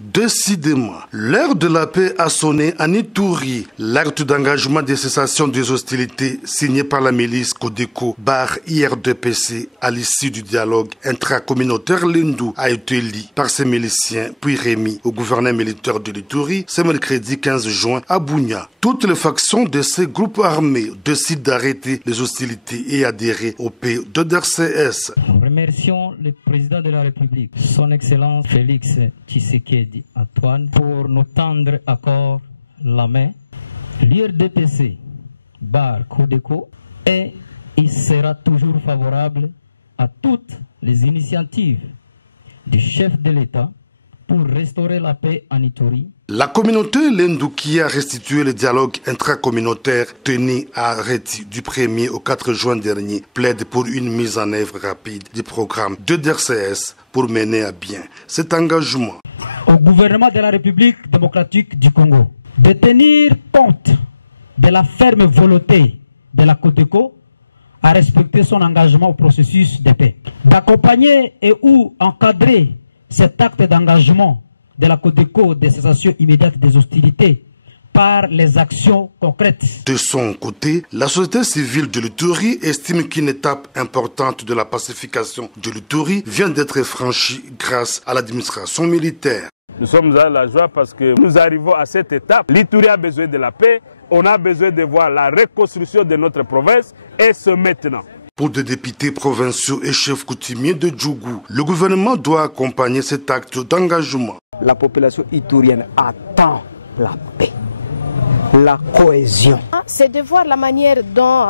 Décidément, l'heure de la paix a sonné à Ituri. L'acte d'engagement de cessation des hostilités signé par la milice Codeco barre IRDPC à l'issue du dialogue intracommunautaire Lendu a été lu par ses miliciens puis remis au gouverneur militaire de l'Ituri ce mercredi 15 juin à Bunia. Toutes les factions de ces groupes armés décident d'arrêter les hostilités et adhérer au P2DRCS. Nous remercions le président de la République, son Excellence Félix Tshisekedi Antoine, pour nous tendre encore la main. L'IRDPC barre Codeco et il sera toujours favorable à toutes les initiatives du chef de l'État pour restaurer la paix en Ituri. La communauté Lendu qui a restitué le dialogue intracommunautaire tenu à Reti du 1er au 4 juin dernier plaide pour une mise en œuvre rapide du programme de DRCS pour mener à bien cet engagement. Au gouvernement de la République démocratique du Congo de tenir compte de la ferme volonté de la Codeco à respecter son engagement au processus de paix, d'accompagner et ou encadrer cet acte d'engagement de la Codeco de cessation immédiate des hostilités par les actions concrètes. De son côté, la société civile de l'Ituri estime qu'une étape importante de la pacification de l'Ituri vient d'être franchie grâce à l'administration militaire. Nous sommes à la joie parce que nous arrivons à cette étape. L'Ituri a besoin de la paix, on a besoin de voir la reconstruction de notre province et ce maintenant. Pour des députés provinciaux et chefs coutumiers de Djougou, le gouvernement doit accompagner cet acte d'engagement. La population iturienne attend la paix, la cohésion. C'est de voir la manière dont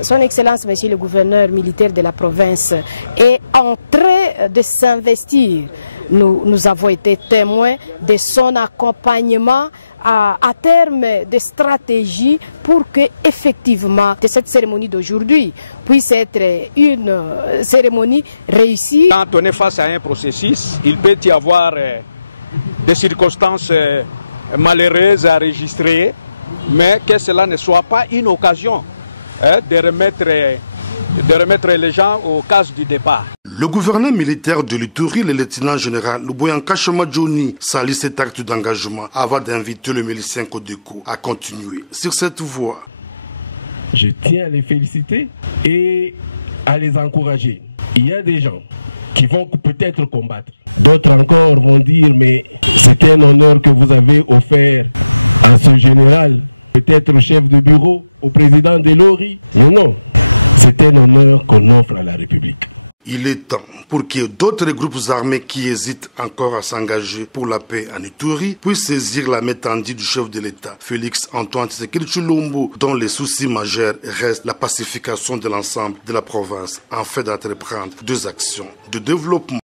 son Excellence, Monsieur le gouverneur militaire de la province, est en train de s'investir. Nous avons été témoins de son accompagnement à terme de stratégie pour que effectivement cette cérémonie d'aujourd'hui puisse être une cérémonie réussie. Quand on est face à un processus, il peut y avoir des circonstances malheureuses à enregistrer, mais que cela ne soit pas une occasion de remettre les gens aux cases du départ. Le gouverneur militaire de l'Ituri, le lieutenant général Luboyanka Johnny, salue cet acte d'engagement avant d'inviter le milicien Codeco à continuer sur cette voie. Je tiens à les féliciter et à les encourager. Il y a des gens qui vont peut-être combattre. D'autres encore vont dire, mais c'est quel honneur que vous avez offert au général, peut-être le chef de bureau, au président de l'ORI. Non, c'est un honneur qu'on offre à la République. Il est temps pour que d'autres groupes armés qui hésitent encore à s'engager pour la paix en Ituri puissent saisir la main tendue du chef de l'État, Félix Antoine Tshisekedi Tshilombo, dont les soucis majeurs restent la pacification de l'ensemble de la province, en fait d'entreprendre deux actions de développement.